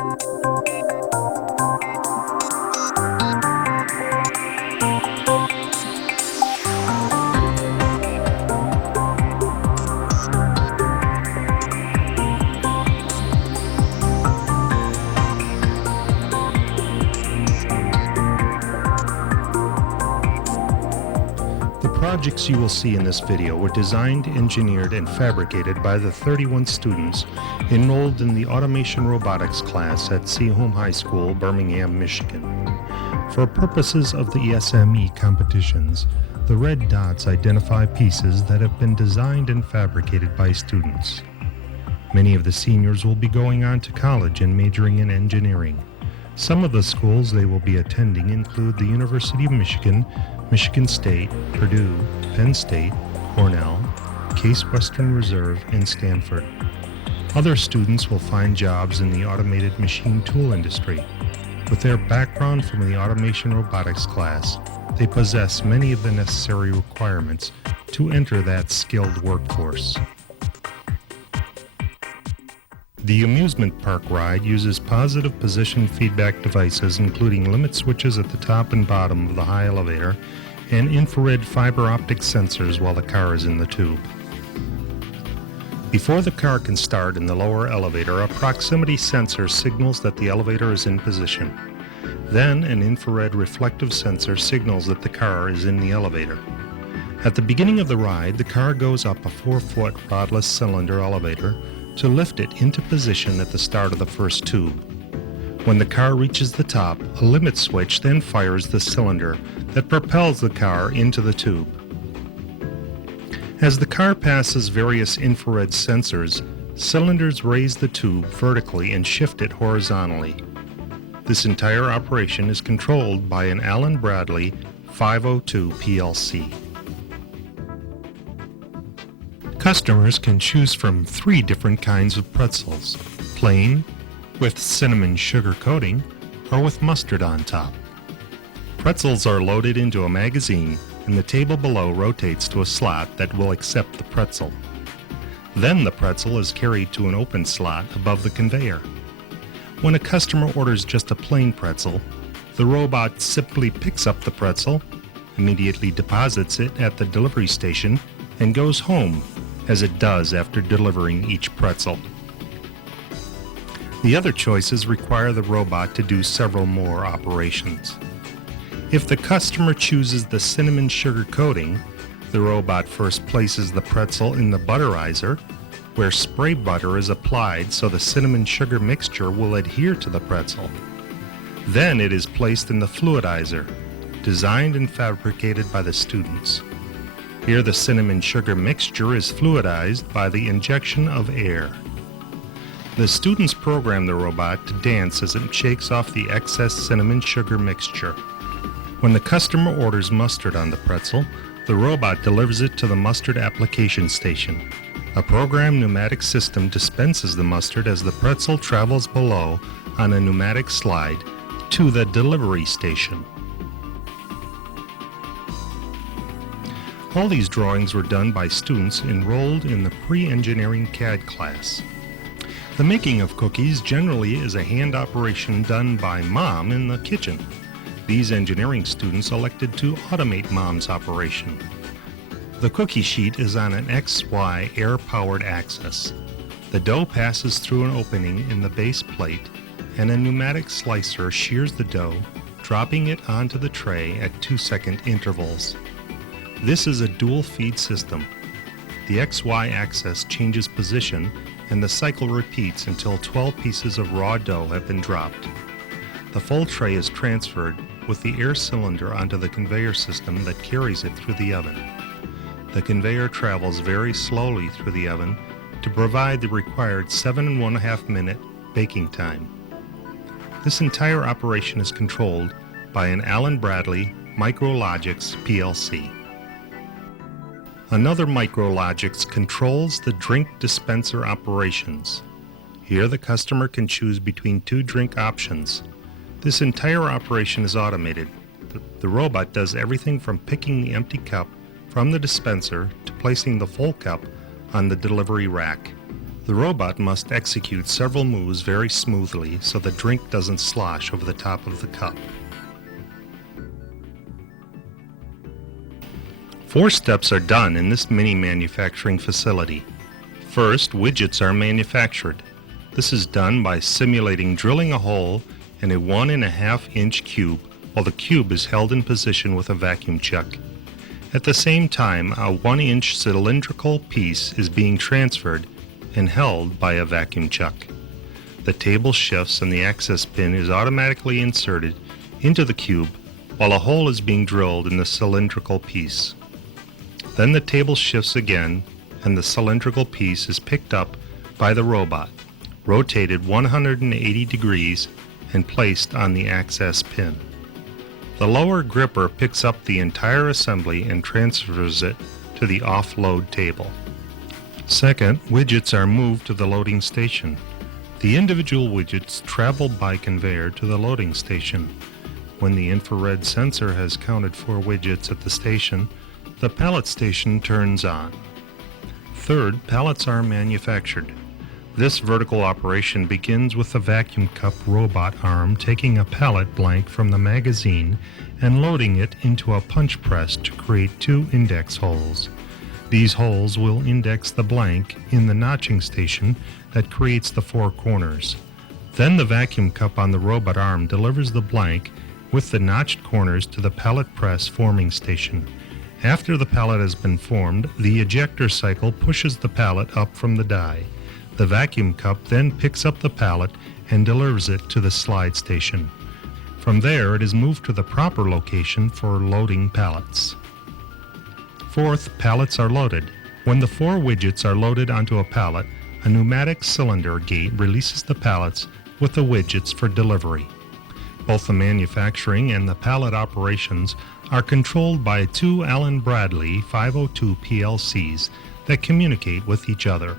The projects you will see in this video were designed, engineered, and fabricated by the 31 students enrolled in the Automation Robotics class at Seaholm High School, Birmingham, Michigan. For purposes of the ESME competitions, the red dots identify pieces that have been designed and fabricated by students. Many of the seniors will be going on to college and majoring in engineering. Some of the schools they will be attending include the University of Michigan, Michigan State, Purdue, Penn State, Cornell, Case Western Reserve, and Stanford. Other students will find jobs in the automated machine tool industry. With their background from the Automation Robotics class, they possess many of the necessary requirements to enter that skilled workforce. The amusement park ride uses positive position feedback devices including limit switches at the top and bottom of the high elevator and infrared fiber optic sensors while the car is in the tube. Before the car can start in the lower elevator, a proximity sensor signals that the elevator is in position. Then an infrared reflective sensor signals that the car is in the elevator. At the beginning of the ride, the car goes up a 4-foot rodless cylinder elevator to lift it into position at the start of the first tube. When the car reaches the top, a limit switch then fires the cylinder that propels the car into the tube. As the car passes various infrared sensors, cylinders raise the tube vertically and shift it horizontally. This entire operation is controlled by an Allen Bradley 502 PLC. Customers can choose from 3 different kinds of pretzels: plain, with cinnamon sugar coating, or with mustard on top. Pretzels are loaded into a magazine, and the table below rotates to a slot that will accept the pretzel. Then the pretzel is carried to an open slot above the conveyor. When a customer orders just a plain pretzel, the robot simply picks up the pretzel, immediately deposits it at the delivery station, and goes home, as it does after delivering each pretzel. The other choices require the robot to do several more operations. If the customer chooses the cinnamon sugar coating, the robot first places the pretzel in the butterizer, where spray butter is applied so the cinnamon sugar mixture will adhere to the pretzel. Then it is placed in the fluidizer, designed and fabricated by the students. Here the cinnamon sugar mixture is fluidized by the injection of air. The students program the robot to dance as it shakes off the excess cinnamon sugar mixture. When the customer orders mustard on the pretzel, the robot delivers it to the mustard application station. A programmed pneumatic system dispenses the mustard as the pretzel travels below on a pneumatic slide to the delivery station. All these drawings were done by students enrolled in the pre-engineering CAD class. The making of cookies generally is a hand operation done by Mom in the kitchen. These engineering students elected to automate Mom's operation. The cookie sheet is on an XY air-powered axis. The dough passes through an opening in the base plate, and a pneumatic slicer shears the dough, dropping it onto the tray at 2-second intervals. This is a dual feed system. The XY axis changes position and the cycle repeats until 12 pieces of raw dough have been dropped. The full tray is transferred with the air cylinder onto the conveyor system that carries it through the oven. The conveyor travels very slowly through the oven to provide the required 7.5 minute baking time. This entire operation is controlled by an Allen Bradley Micrologix PLC. Another Micrologix controls the drink dispenser operations. Here the customer can choose between 2 drink options. This entire operation is automated. The robot does everything from picking the empty cup from the dispenser to placing the full cup on the delivery rack. The robot must execute several moves very smoothly so the drink doesn't slosh over the top of the cup. 4 steps are done in this mini manufacturing facility. First, widgets are manufactured. This is done by simulating drilling a hole in a 1.5-inch cube while the cube is held in position with a vacuum chuck. At the same time, a 1-inch cylindrical piece is being transferred and held by a vacuum chuck. The table shifts and the access pin is automatically inserted into the cube while a hole is being drilled in the cylindrical piece. Then the table shifts again and the cylindrical piece is picked up by the robot, rotated 180 degrees and placed on the access pin. The lower gripper picks up the entire assembly and transfers it to the offload table. Second, widgets are moved to the loading station. The individual widgets travel by conveyor to the loading station. When the infrared sensor has counted 4 widgets at the station, the pallet station turns on. Third, pallets are manufactured. This vertical operation begins with the vacuum cup robot arm taking a pallet blank from the magazine and loading it into a punch press to create 2 index holes. These holes will index the blank in the notching station that creates the 4 corners. Then the vacuum cup on the robot arm delivers the blank with the notched corners to the pallet press forming station. After the pallet has been formed, the ejector cycle pushes the pallet up from the die. The vacuum cup then picks up the pallet and delivers it to the slide station. From there, it is moved to the proper location for loading pallets. Fourth, pallets are loaded. When the 4 widgets are loaded onto a pallet, a pneumatic cylinder gate releases the pallets with the widgets for delivery. Both the manufacturing and the pallet operations are controlled by 2 Allen Bradley 502 PLCs that communicate with each other.